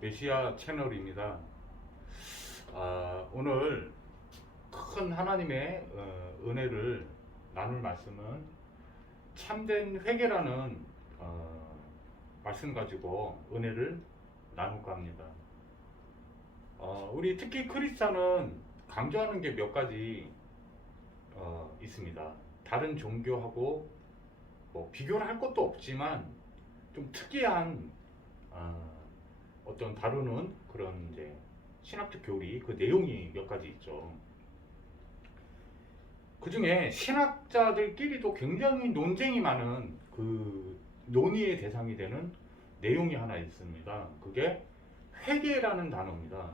메시아 채널입니다. 오늘 큰 하나님의 은혜를 나눌 말씀은 참된 회개라는 말씀 가지고 은혜를 나눌까 합니다. 우리 특히 크리스찬은 강조하는 게 몇 가지 있습니다. 다른 종교하고 뭐 비교를 할 것도 없지만 좀 특이한 어떤 다루는 그런 이제 신학적 교리 그 내용이 몇 가지 있죠. 그 중에 신학자들끼리도 굉장히 논쟁이 많은 그 논의의 대상이 되는 내용이 하나 있습니다. 그게 회개라는 단어입니다.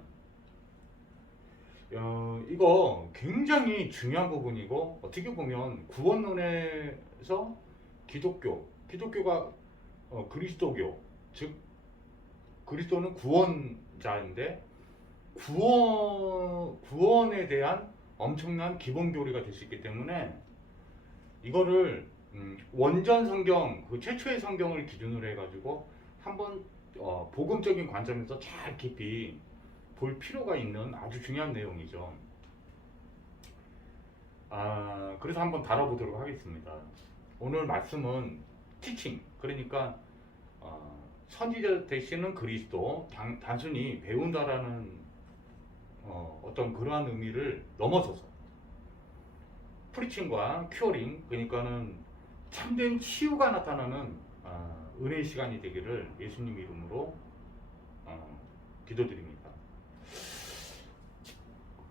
이거 굉장히 중요한 부분이고 어떻게 보면 구원론에서 기독교가 그리스도교, 즉 그리스도는 구원자인데 구원에 대한 엄청난 기본 교리가 될 수 있기 때문에 이거를 원전 성경, 그 최초의 성경을 기준으로 해가지고 한번 복음적인 관점에서 잘 깊이 볼 필요가 있는 아주 중요한 내용이죠. 그래서 한번 다뤄보도록 하겠습니다. 오늘 말씀은 티칭, 그러니까 선지자 되시는 그리스도, 단순히 배운다라는 어떤 그러한 의미를 넘어서서 프리칭과 큐어링, 그러니까는 참된 치유가 나타나는 은혜의 시간이 되기를 예수님 이름으로 기도드립니다.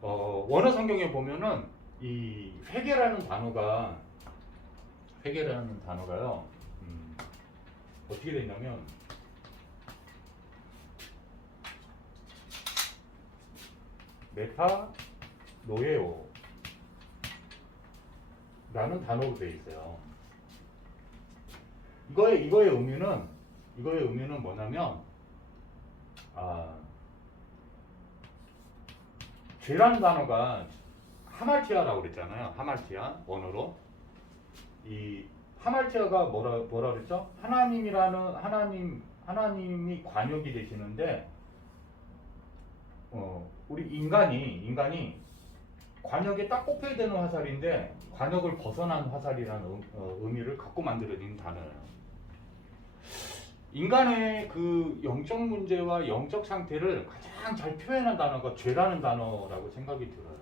원어 성경에 보면은 이 회개라는 단어가요 어떻게 되냐면 메타노에오 라는 단어로 되어 있어요. 이거의 의미는 뭐냐면 죄라는 단어가 하말티아라고 그랬잖아요. 하말티아 원어로. 이 하말티아가 뭐라 그랬죠? 하나님이 관역이 되시는데 우리 인간이 관역에 딱 꼽혀야 되는 화살인데 관역을 벗어난 화살이라는 의미를 갖고 만들어진 단어예요. 인간의 그 영적 문제와 영적 상태를 가장 잘 표현한 단어가 죄라는 단어라고 생각이 들어요.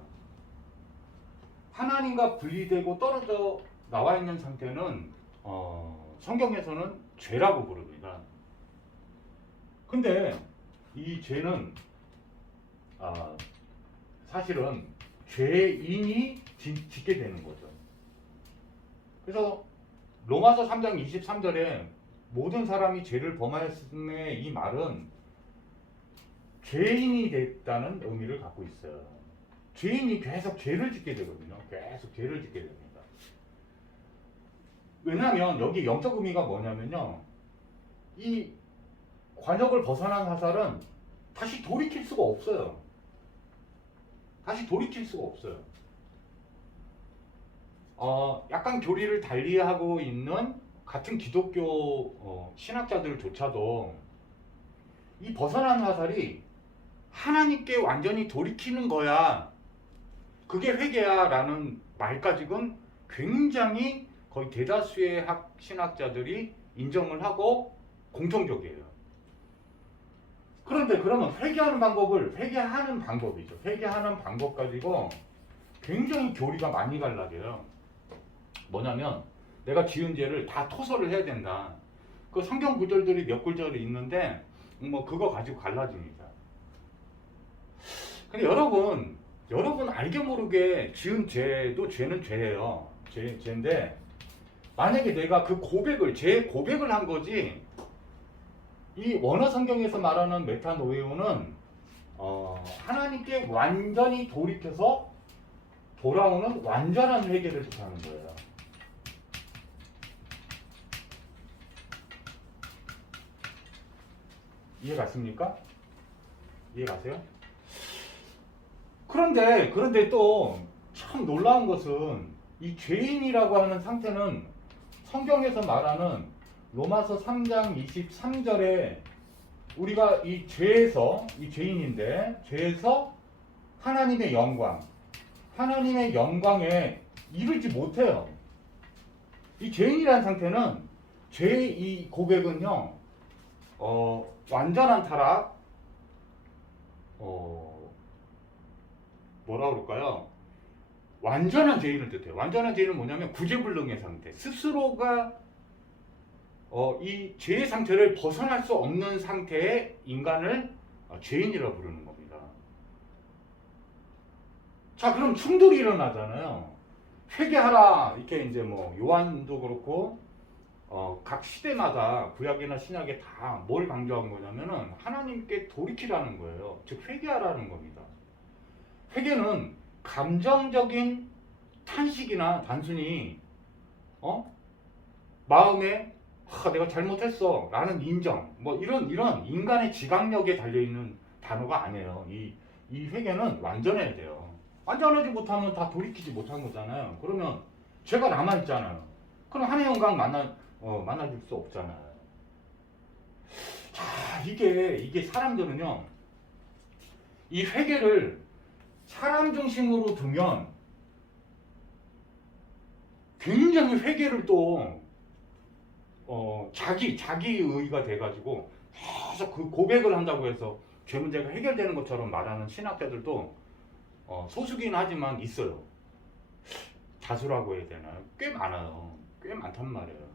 하나님과 분리되고 떨어져 나와 있는 상태는 성경에서는 죄라고 부릅니다. 근데 이 죄는 사실은 죄인이 짓게 되는 거죠. 그래서 로마서 3장 23절에 모든 사람이 죄를 범하였음에 이 말은 죄인이 됐다는 의미를 갖고 있어요. 죄인이 계속 죄를 짓게 되거든요. 계속 죄를 짓게 됩니다. 왜냐하면 여기 영적 의미가 뭐냐면요. 이 관역을 벗어난 화살은 다시 돌이킬 수가 없어요. 약간 교리를 달리하고 있는 같은 기독교 신학자들조차도 이 벗어난 화살이 하나님께 완전히 돌이키는 거야, 그게 회개야 라는 말까지는 굉장히 거의 대다수의 신학자들이 인정을 하고 공통적이에요. 그런데 그러면 회개하는 방법이죠. 회개하는 방법 가지고 굉장히 교리가 많이 갈라져요. 뭐냐면 내가 지은 죄를 다 토설을 해야 된다. 그 성경 구절들이 몇 구절이 있는데 뭐 그거 가지고 갈라집니다. 근데 여러분 알게 모르게 지은 죄도 죄는 죄예요. 죄인데 만약에 내가 그 죄의 고백을 한 거지, 이 원어 성경에서 말하는 메타노에오는 하나님께 완전히 돌이켜서 돌아오는 완전한 회개를 뜻하는 거예요. 이해 갔습니까? 이해 가세요? 그런데 또 참 놀라운 것은 이 죄인이라고 하는 상태는 성경에서 말하는 로마서 3장 23절에 우리가 이 죄에서, 이 죄인인데 죄에서 하나님의 영광에 이르지 못해요. 이 죄인이라는 상태는, 죄의 이 고백은요, 완전한 타락, 뭐라 그럴까요? 완전한 죄인을 뜻해요. 완전한 죄인은 뭐냐면 구제불능의 상태, 스스로가 이 죄의 상태를 벗어날 수 없는 상태의 인간을 죄인이라고 부르는 겁니다. 자, 그럼 충돌이 일어나잖아요. 회개하라, 이렇게 이제 뭐 요한도 그렇고 각 시대마다 구약이나 신약에 다 뭘 강조한 거냐면은 하나님께 돌이키라는 거예요. 즉 회개하라는 겁니다. 회개는 감정적인 탄식이나 단순히 마음에 내가 잘못했어 라는 인정, 뭐 이런 인간의 지각력에 달려있는 단어가 아니에요. 이 회개는 완전해야 돼요. 완전하지 못하면 다 돌이키지 못한 거잖아요. 그러면 죄가 남아있잖아요. 그럼 하나님 영광 만나줄 수 없잖아요. 자, 이게 사람들은요, 이 회개를 사람 중심으로 두면 굉장히 회개를 또 자기의가 돼가지고 계속 그 고백을 한다고 해서 죄 문제가 해결되는 것처럼 말하는 신학자들도 소수긴 하지만 있어요. 다수라고 해야 되나요? 꽤 많아요. 꽤 많단 말이에요.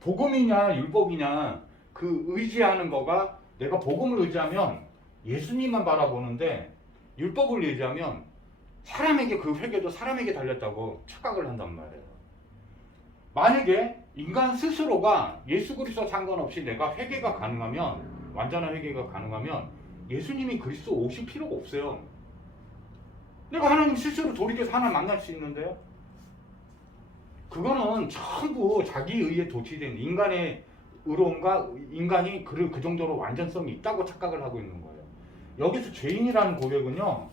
복음이냐 율법이냐 그 의지하는 거가, 내가 복음을 의지하면 예수님만 바라보는데 율법을 의지하면 사람에게, 그 회개도 사람에게 달렸다고 착각을 한단 말이에요. 만약에 인간 스스로가 예수 그리스도와 상관없이 내가 회개가 가능하면, 완전한 회개가 가능하면 예수님이 그리스도 오실 필요가 없어요. 내가 하나님 스스로 돌이켜서 하나님 만날 수 있는데요. 그거는 전부 자기 의에 도취된 인간의 의로움과 인간이 그 정도로 완전성이 있다고 착각을 하고 있는 거예요. 여기서 죄인이라는 고백은요,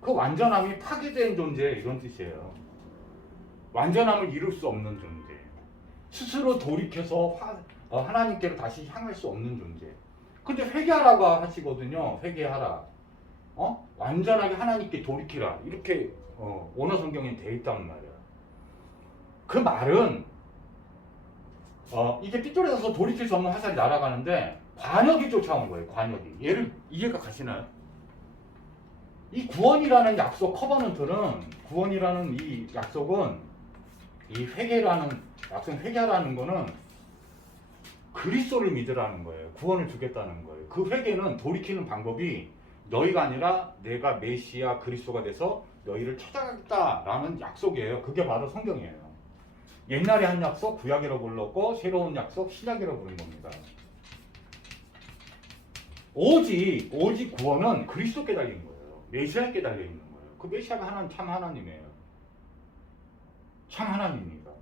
그 완전함이 파괴된 존재, 이런 뜻이에요. 완전함을 이룰 수 없는 존재, 스스로 돌이켜서 하나님께로 다시 향할 수 없는 존재. 근데 회개하라고 하시거든요. 회개하라, 완전하게 하나님께 돌이키라, 이렇게 원어 성경에 되어 있단 말이에요. 그 말은 이게 삐뚤어져서 돌이킬 수 없는 화살이 날아가는데 관역이 쫓아온 거예요. 관역이. 얘를 이해가 가시나요? 이 구원이라는 약속, 커버넌트는, 구원이라는 이 약속은, 이 회개라는 약속, 회개라는 거는 그리스도를 믿으라는 거예요. 구원을 주겠다는 거예요. 그 회개는 돌이키는 방법이 너희가 아니라 내가 메시아 그리스도가 돼서 너희를 찾아가겠다라는 약속이에요. 그게 바로 성경이에요. 옛날에 한 약속 구약이라고 불렀고, 새로운 약속 신약이라고 부른 겁니다. 오직 구원은 그리스도께 달린 거예요. 메시아께 달려 있는 거예요. 그 메시아가 참 하나님이에요. 참 하나님입니다.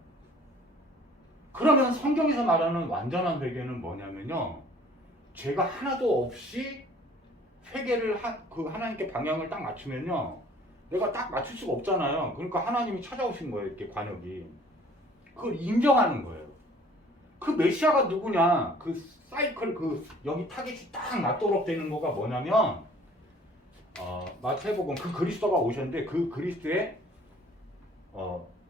그러면 성경에서 말하는 완전한 회개는 뭐냐면요, 죄가 하나도 없이 회개를 그 하나님께 방향을 딱 맞추면요, 내가 딱 맞출 수가 없잖아요. 그러니까 하나님이 찾아오신 거예요. 이렇게 관역이. 그걸 인정하는 거예요. 그 메시아가 누구냐, 그 사이클, 여기 타겟이 딱 맞도록 되는 거가 뭐냐면, 마태복음, 그 그리스도가 오셨는데, 그 그리스도의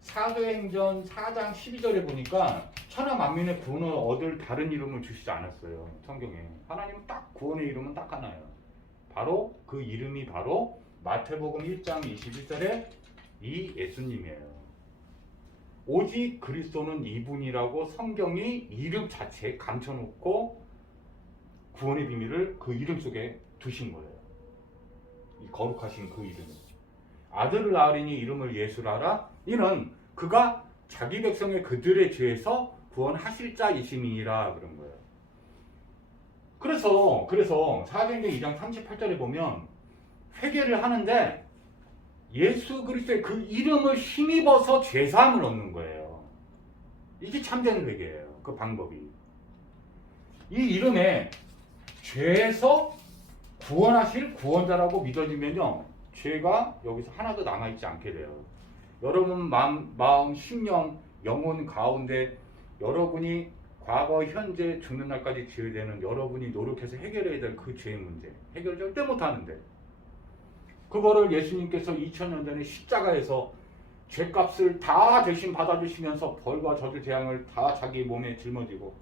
사도행전 4장 12절에 보니까 천하 만민의 구원을 얻을 다른 이름을 주시지 않았어요. 성경에. 하나님은 딱 구원의 이름은 딱 하나예요. 바로 그 이름이 바로 마태복음 1장 21절에 이 예수님이에요. 오직 그리스도는 이분이라고 성경이 이름 자체에 감춰놓고 구원의 비밀을 그 이름 속에 두신 거예요. 이 거룩하신 그 이름. 아들을 낳으리니 이름을 예수라라. 이는 그가 자기 백성의 그들의 죄에서 구원하실 자이심이라, 그런 거예요. 그래서 사도행전 2장 38절에 보면 회개를 하는데 예수 그리스도의 그 이름을 힘입어서 죄사함을 얻는 거예요. 이게 참된 회개예요. 그 방법이. 이 이름에 죄에서 구원하실 구원자라고 믿어지면요, 죄가 여기서 하나도 남아있지 않게 돼요. 여러분 마음, 심령, 영혼 가운데 여러분이 과거, 현재, 죽는 날까지 지어야 되는 여러분이 노력해서 해결해야 될 그 죄의 문제 해결 절대 못하는데 그거를 예수님께서 2000년 전에 십자가에서 죄값을 다 대신 받아주시면서 벌과 저주 재앙을 다 자기 몸에 짊어지고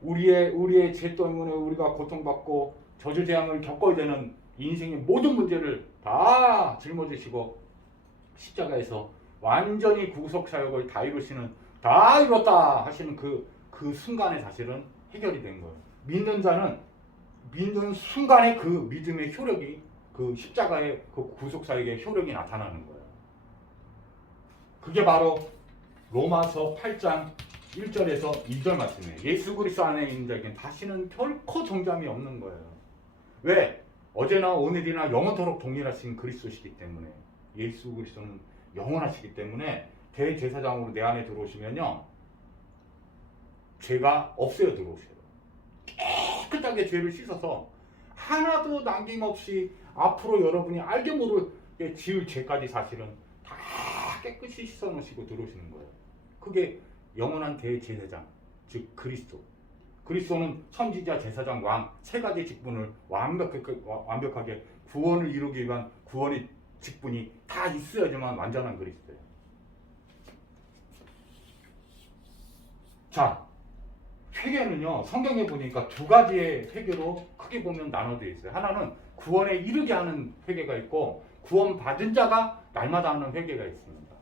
우리의 죄 때문에 우리가 고통받고 저주 재앙을 겪어야 되는 인생의 모든 문제를 다 짊어지시고 십자가에서 완전히 구속 사역을 다 이루시는 다 이뤘다 하시는 그 순간에 사실은 해결이 된 거예요. 믿는 자는 믿는 순간에 그 믿음의 효력이 그 십자가의 그 구속 사역의 효력이 나타나는 거예요. 그게 바로 로마서 8장 1절에서 2절 말씀이에요. 예수 그리스도 안에 있는 자에게는 다시는 결코 정죄함이 없는 거예요. 왜? 어제나 오늘이나 영원토록 동일하신 그리스도시기 때문에 예수 그리스도는 영원하시기 때문에 대제사장으로 내 안에 들어오시면요 죄가 없어요. 들어오셔요. 깨끗하게 죄를 씻어서 하나도 남김없이 앞으로 여러분이 알게 모르게 지을 죄까지 사실은 다 깨끗이 씻어놓으시고 들어오시는 거예요. 그게 영원한 대제사장, 즉 그리스도. 그리스도는 선지자, 제사장, 왕 세 가지 직분을 완벽하게 구원을 이루기 위한 구원의 직분이 다 있어야지만 완전한 그리스도예요. 자, 회개는요 성경에 보니까 두 가지의 회개로 크게 보면 나눠져 있어요. 하나는 구원에 이르게 하는 회개가 있고 구원 받은 자가 날마다 하는 회개가 있습니다.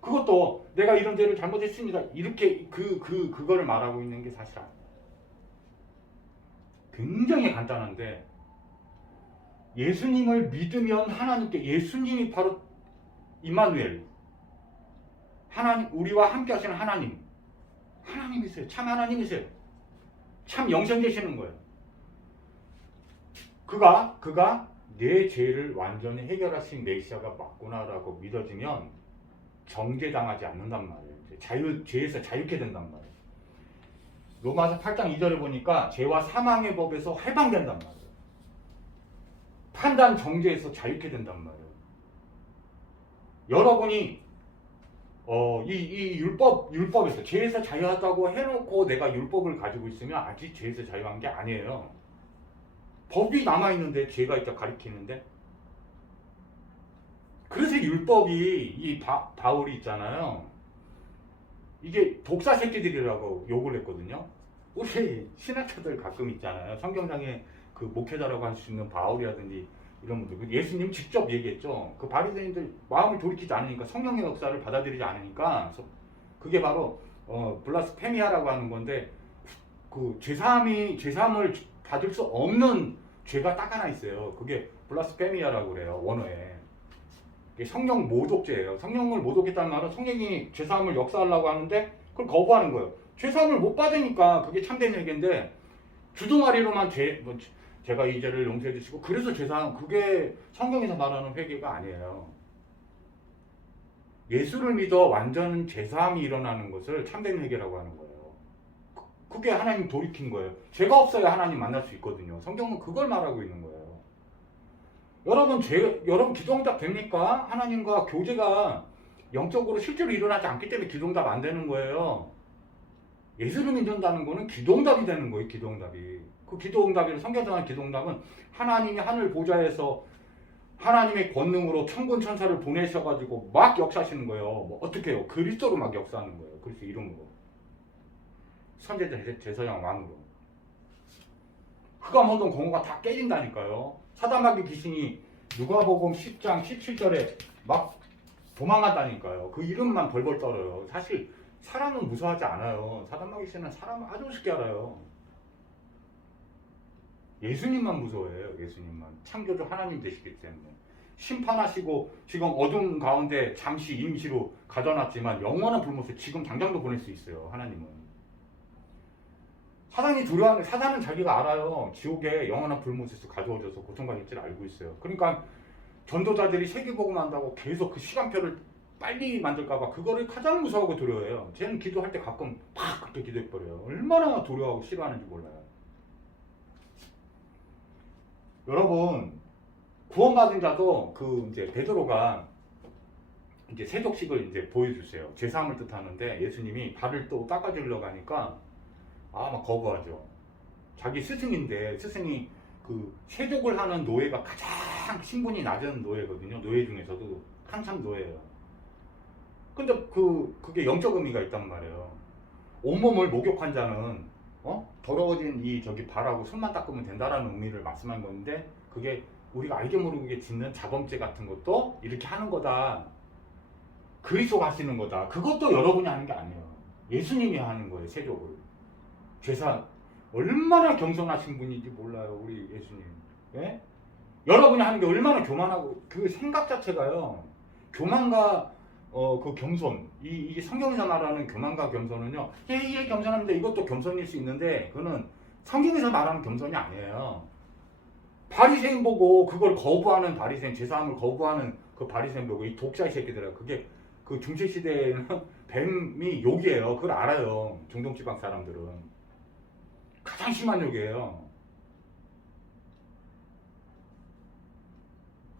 그것도 내가 이런 죄를 잘못했습니다. 이렇게 그거를 말하고 있는 게 사실 아니에요. 굉장히 간단한데 예수님을 믿으면 하나님께 예수님이 바로 임마누엘 하나님 우리와 함께 하시는 하나님이세요. 참 하나님이세요. 참 영생 되시는 거예요. 그가 내 죄를 완전히 해결하신 메시아가 맞구나라고 믿어지면 정죄당하지 않는단 말이에요. 죄에서 자유케 된단 말이에요. 로마서 8장 2절에 보니까 죄와 사망의 법에서 해방된단 말이에요. 판단 정죄에서 자유케 된단 말이에요. 여러분이 이 율법에서 죄에서 자유하다고 해놓고 내가 율법을 가지고 있으면 아직 죄에서 자유한 게 아니에요. 법이 남아있는데 죄가 있다 가리키는데 그래서 율법이 이 바울이 있잖아요. 이게 독사 새끼들이라고 욕을 했거든요. 우리 신학자들 가끔 있잖아요. 성경장에 그 목회자라고 할 수 있는 바울이라든지 이런 분들 예수님 직접 얘기했죠. 그 바리새인들 마음을 돌이키지 않으니까 성령의 역사를 받아들이지 않으니까 그게 바로 블라스페미아라고 하는 건데 그 죄사함을 받을 수 없는 죄가 딱 하나 있어요. 그게 블라스페미아라고 그래요. 원어에. 성령 모독죄예요. 성령을 모독했다는 말은 성령이 죄사함을 역사하려고 하는데 그걸 거부하는 거예요. 죄사함을 못 받으니까 그게 참된 얘기인데 주둥아리로만 제가 이 죄를 용서해 주시고 그래서 죄사함 그게 성경에서 말하는 회개가 아니에요. 예수를 믿어 완전 죄사함이 일어나는 것을 참된 회개라고 하는 거예요. 그게 하나님 돌이킨 거예요. 죄가 없어야 하나님 만날 수 있거든요. 성경은 그걸 말하고 있는 거예요. 여러분 기도응답 됩니까? 하나님과 교제가 영적으로 실제로 일어나지 않기 때문에 기도응답 안 되는 거예요. 예수를 믿는다는 거는 기도응답이 되는 거예요. 기도응답이. 그 기도응답이 성경상의 기도응답은 하나님이 하늘 보좌에서 하나님의 권능으로 천군 천사를 보내셔가지고 막 역사하시는 거예요. 뭐 어떻게 해요? 그리스도로 막 역사하는 거예요. 그리스도 이름으로. 선제자 제사장 왕으로. 흑암 혼돈 공허가 다 깨진다니까요. 사단마귀 귀신이 누가복음 10장 17절에 막 도망간다니까요. 그 이름만 벌벌 떨어요. 사실 사람은 무서워하지 않아요. 사단마귀 귀신은 사람을 아주 쉽게 알아요. 예수님만 무서워해요. 예수님만. 창조주 하나님 되시기 때문에. 심판하시고 지금 어둠 가운데 잠시 임시로 가져놨지만 영원한 불못에 지금 당장도 보낼 수 있어요. 하나님은. 사단은 자기가 알아요. 지옥에 영원한 불못에서 가져오셔서 고통받을 줄 알고 있어요. 그러니까 전도자들이 세계복음 한다고 계속 그 시간표를 빨리 만들까봐 그거를 가장 무서워하고 두려워해요. 쟤는 기도할 때 가끔 팍 그렇게 기도해버려요. 얼마나 두려워하고 싫어하는지 몰라요. 여러분 구원받은 자도 이제 베드로가 이제 세족식을 이제 보여주세요. 제사함을 뜻하는데 예수님이 발을 또 닦아주려고 하니까 막 거부하죠. 자기 스승인데, 스승이 그 세족을 하는 노예가 가장 신분이 낮은 노예거든요. 노예 중에서도 한참 노예예요. 근데 그게 영적 의미가 있단 말이에요. 온몸을 목욕한 자는 더러워진 이 저기 발하고 손만 닦으면 된다라는 의미를 말씀한 건데, 그게 우리가 알게 모르게 짓는 자범죄 같은 것도 이렇게 하는 거다. 그리스도가 하시는 거다. 그것도 여러분이 하는 게 아니에요. 예수님이 하는 거예요. 세족을. 죄사 얼마나 겸손하신 분인지 몰라요. 우리 예수님. 예? 여러분이 하는 게 얼마나 교만하고, 그 생각 자체가요. 교만과 그 겸손, 이 성경에서 말하는 교만과 겸손은요, 예, 겸손합니다. 이것도 겸손일 수 있는데, 그거는 성경에서 말하는 겸손이 아니에요. 바리새인 보고 그걸 거부하는 바리새인, 제사함을 거부하는 그 바리새인 보고, 이 독자 새끼들아, 그게 그 중세 시대에는 뱀이 욕이에요. 그걸 알아요. 중동 지방 사람들은 가장 심한 욕이에요.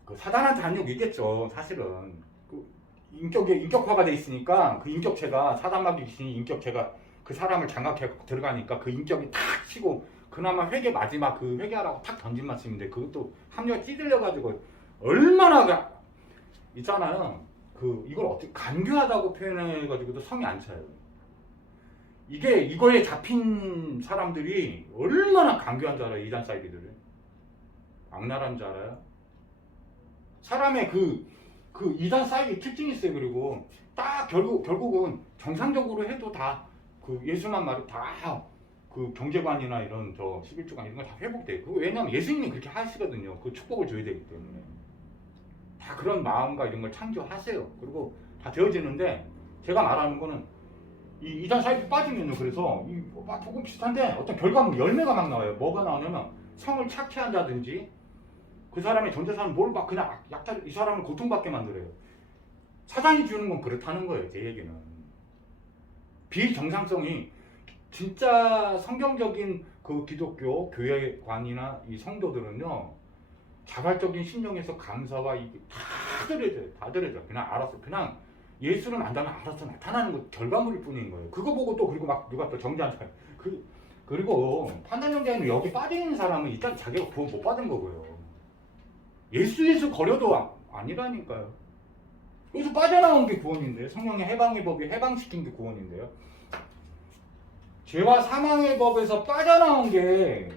그 사단한테 한 욕이겠죠. 사실은 인격화가 돼 있으니까, 그 인격체가, 사단마귀 귀신이 인격체가 그 사람을 장악해 들어가니까 그 인격이 탁 치고, 그나마 회개 마지막 그 회개하라고 탁 던진 말씀인데, 그것도 합류가 찌들려 가지고 얼마나 있잖아요. 이걸 어떻게 간교하다고 표현해 가지고도 성이 안 차요. 이거에 잡힌 사람들이 얼마나 간교한 줄 알아요. 이단 사이비들을. 악랄한 줄 알아요. 사람의 그 이단 사이비 특징이 있어요. 그리고 딱 결국은 정상적으로 해도 다 그 예수만 말이 다 그 경제관이나 이런 저 11주간 이런 거 다 회복돼요. 왜냐면 예수님이 그렇게 하시거든요. 그 축복을 줘야 되기 때문에. 다 그런 마음과 이런 걸 창조하세요. 그리고 다 되어지는데, 제가 말하는 거는 이 이단 사이비 빠지면요. 그래서 막 조금 비슷한데 어떤 결과물, 열매가 막 나와요. 뭐가 나오냐면 성을 착취 한다든지, 그 사람의 전 재산을 뭘 막 그냥 이 사람을 고통받게 만들어요. 사단이 주는 건 그렇다는 거예요. 제 얘기는. 비정상성이 진짜 성경적인 그 기독교 교회관이나 이 성도들은요, 자발적인 심령에서 감사와 이게 다 드려져요. 다 드려져. 그냥 알아서, 그냥 예수를 안다면 알아서 나타나는 거, 결과물일 뿐인 거예요. 그거 보고 또, 그리고 막 누가 또 정죄한 사람, 그리고 판단정죄는 여기 빠져있는 사람은 일단 자기가 구원 못 받은 거고요. 예수 거려도 아니라니까요. 여기서 빠져나온 게 구원인데요. 성령의 해방의 법이 해방시킨 게 구원인데요. 죄와 사망의 법에서 빠져나온 게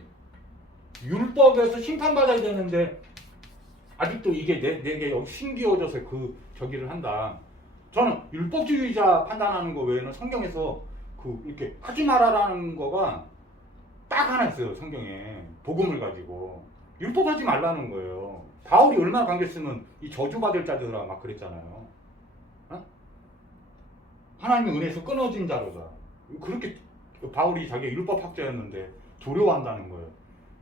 율법에서 심판받아야 되는데, 아직도 이게 내게 신기워져서 저기를 한다. 저는 율법주의자 판단하는 거 외에는 성경에서 이렇게 하지 말아라는 거가 딱 하나 있어요. 성경에 복음을 가지고 율법하지 말라는 거예요. 바울이 얼마나 강조했으면 이 저주받을 자들아 막 그랬잖아요. 하나님의 은혜에서 끊어진 자로다. 그렇게 바울이 자기 율법학자였는데 두려워한다는 거예요.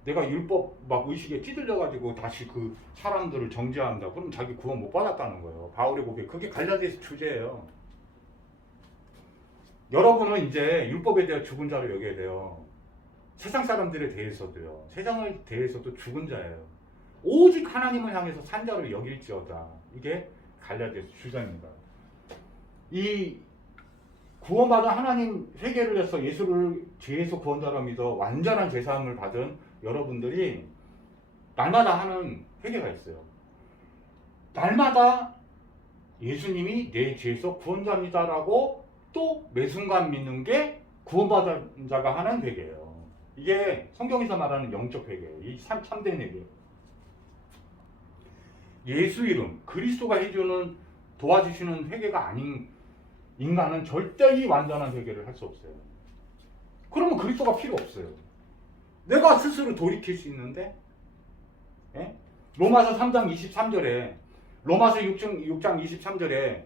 내가 율법 막 의식에 찌들려가지고 다시 그 사람들을 정죄한다. 그럼 자기 구원 못 받았다는 거예요. 바울의 고백. 그게 갈라디아서 주제예요. 여러분은 이제 율법에 대해 죽은 자로 여겨야 돼요. 세상 사람들에 대해서도요. 세상에 대해서도 죽은 자예요. 오직 하나님을 향해서 산 자로 여길지어다. 이게 갈라디아서 주장입니다. 이 구원받은 하나님 회개를 해서 예수를 죄에서 구원자로 믿어 완전한 죄사함을 받은 여러분들이 날마다 하는 회개가 있어요. 날마다 예수님이 내 죄에서 구원자입니다라고 또 매 순간 믿는 게 구원받은 자가 하는 회개예요. 이게 성경에서 말하는 영적 회개예요. 이 참된 회개. 예수 이름, 그리스도가 해주는 도와주시는 회개가 아닌 인간은 절대 이 완전한 회개를 할 수 없어요. 그러면 그리스도가 필요 없어요. 내가 스스로 돌이킬 수 있는데, 예? 로마서 3장 23절에, 로마서 6장 23절에